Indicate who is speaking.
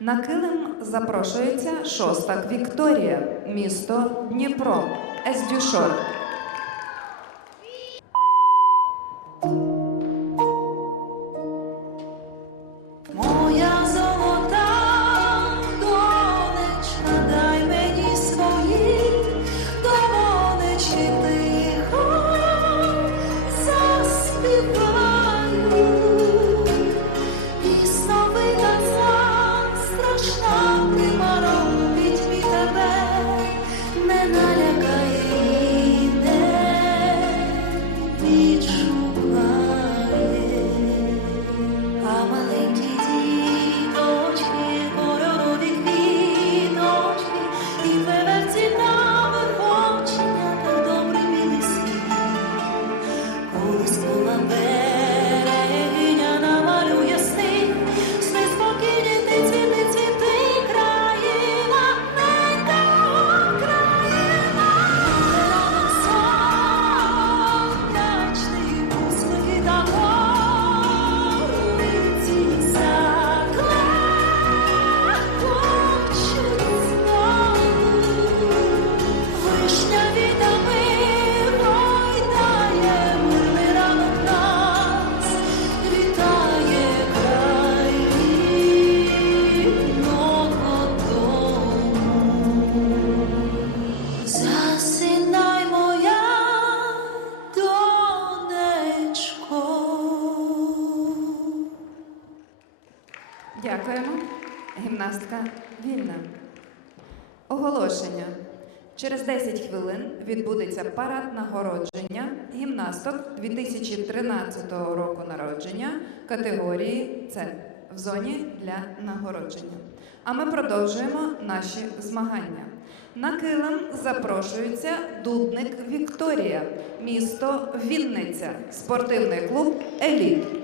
Speaker 1: На килим запрошується шостак Вікторія, місто Дніпро, Ездюшор. Дякуємо. Гімнастка вільна. Оголошення. Через 10 хвилин відбудеться парад нагородження гімнасток 2013 року народження категорії С в зоні для нагородження. А ми продовжуємо наші змагання. На килим запрошується Дудник Вікторія, місто Вінниця, спортивний клуб Еліт.